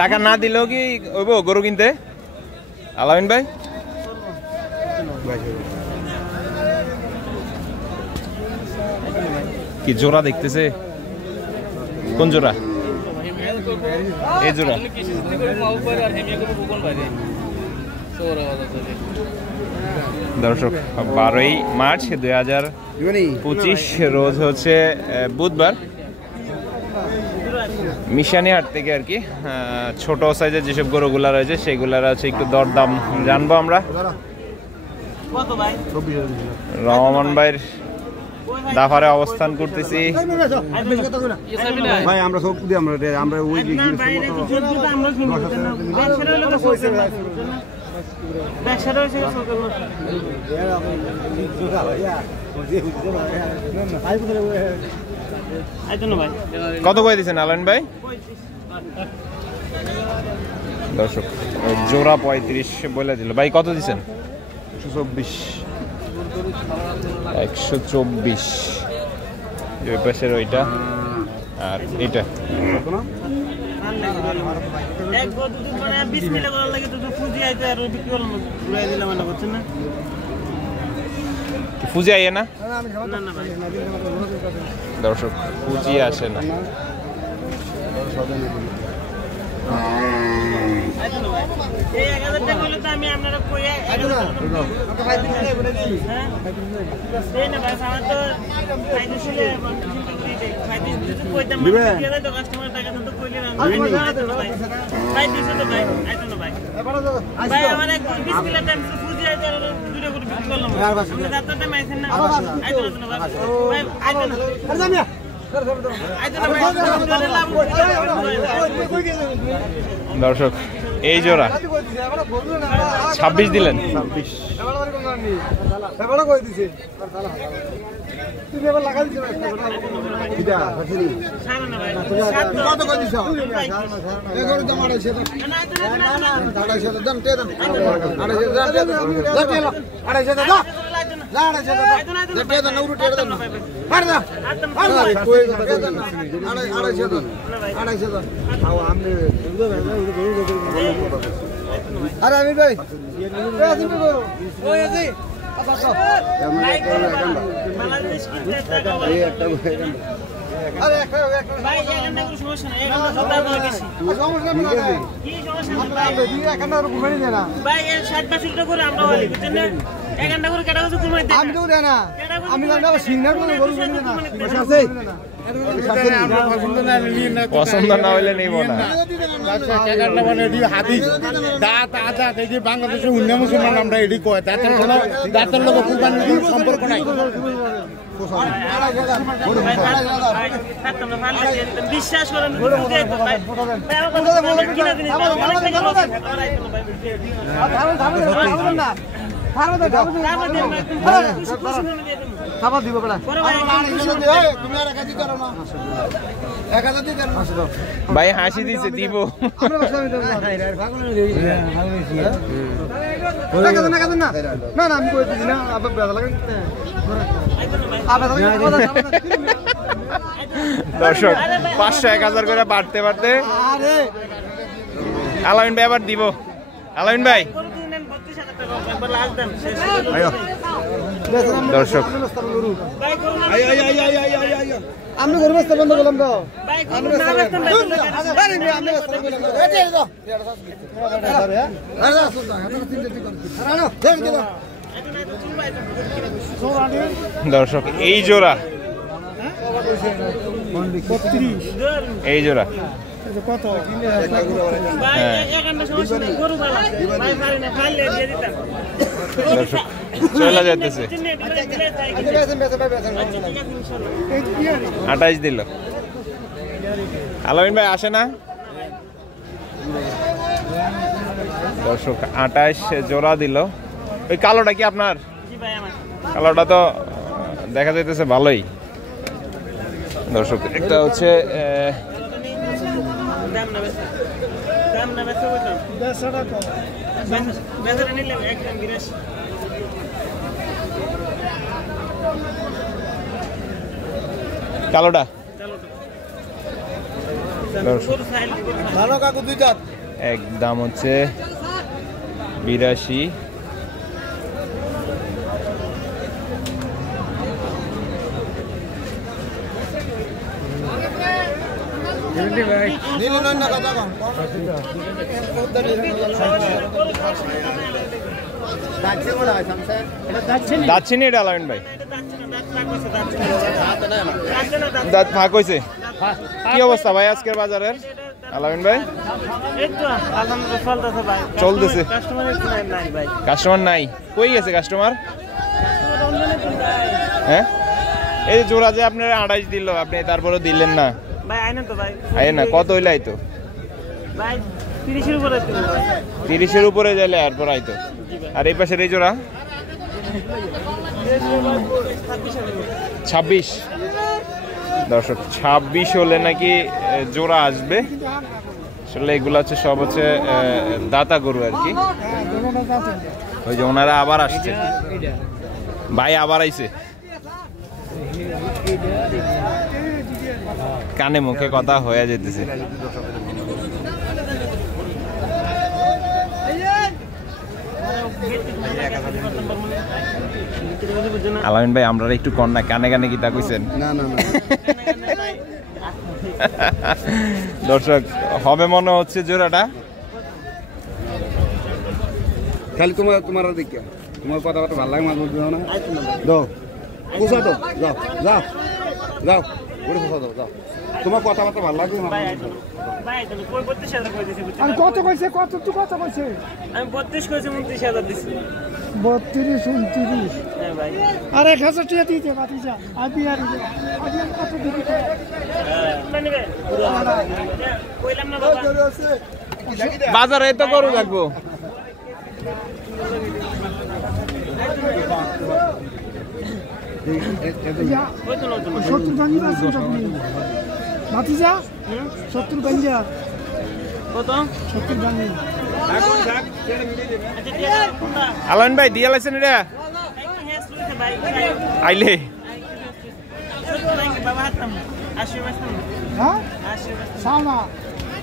টাকা না দিলেও কি ওইব গরু কিনতে? আলামিন ভাই কি জোড়া দেখতেছে? কোন জোড়া? এই জোড়া। দর্শক 12ই মার্চ 2025 রোজ হচ্ছে বুধবার। মিশানিহাট থেকে আর কি ছোট সাইজের যেসব গরুগুলা রয়েছে সেগুলার আছে একটু দরদাম জানবো আমরা। রহমান ভাইয়ের দাফারে অবস্থান করতেছি। ভাই আমরা সব দিই আমরা ওই কত করে দিচ্ছেন আলান ভাই? দর্শক জোড়া 35 বলে দিল ভাই। কত দিচ্ছেন? 124 ওই পাশের ওইটা আর এটা। ফুজি আইয়ে না দর্শক, ফুজি আসে না। দর্শক এই জোড়া 26 দিলেন। 26 আরে আমি ভাই পছন্দ না হইলে নেব না। বাংলাদেশের অন্য মুসলমান আমরা এটি কয় দাঁতের লোক সম্পর্ক নাই। বিশ্বাস করেন ভাই হাসি দিছে দিব। দর্শক 500-1000 করে বাড়তে বাড়তে আলামিন ভাই আবার দিব। আলামিন ভাই দর্শক আমি গরু ব্যস্ত বন্ধ করলাম তো দর্শক এই জোড়া এই জোড়া কত দর্শক চলে যাইতেছে 28 দিল। আলামিন ভাই আসে না দর্শক, 28 জোড়া দিল। ওই কালোটা কি আপনার? কালোটা তো দেখা যাইতেছে ভালোই দর্শক। একটা হচ্ছে কালোটা ভালো কাকু দুই দাঁত একদম হচ্ছে 82। যাচ্ছি না এটা আলামিন ভাই, দাঁত ফাঁক হয়েছে। কি অবস্থা ভাই আজকের বাজারের আলামিন ভাই? চলতেছে, কাস্টমার নাই। কই গেছে কাস্টমার? হ্যাঁ, এই জোড়া যে আপনার 28 দিল, আপনি তারপরে দিলেন না ভাই। আইনেন তো ভাই, আইন না। কত হইলে আইতো? ভাই 30-এর উপরে। 30-এর উপরে যাইলে এরপর আইতো। আর এই পাশের এই জোড়া 26। দর্শক 26 হলে নাকি জোড়া আসবে। আসলে এগুলো হচ্ছে সব হচ্ছে দাতা গরু আর কি। ওই যে ওনারা আবার আসছে, ভাই আবার আইছে, কানে মুখে কথা হয়ে যেতেছে। আলামিন ভাই আমরা একটু কন্যা কানে কানে কি তা কইছেন? না না না দর্শক হবে মনে হচ্ছে জোড়াটা। খালি তোমার দেখে তোমার কথাবার্তা ভালো লাগে, মাছ বলতে দাও না, দাও পোষা দাও, যাও যাও যাও ঘুরে পোষা দাও, যাও। তোমার কথাবার্তা ভালো লাগে। কত কইছে? কত তুই কত কইছে? আমি 32 কইছি, 29,000 দিছি। 32, 29। হ্যাঁ ভাই, আর 1000 টাকা দিতে বাতিজা। আমি আর কত দিবি? মানে ভাই কইলাম না বাবা, বাজারে তো গরু রাখবো। ওই তো নতুন 70 গাঙ্গি আছে আপনি বাতিজা। 70 গাঙ্গিয়া কত? 70 গাঙ্গি। আলামিন ভাই দিয়া লাইছেন এটা আইলে বাবা হাততাম 80 হ্যাঁ সামনা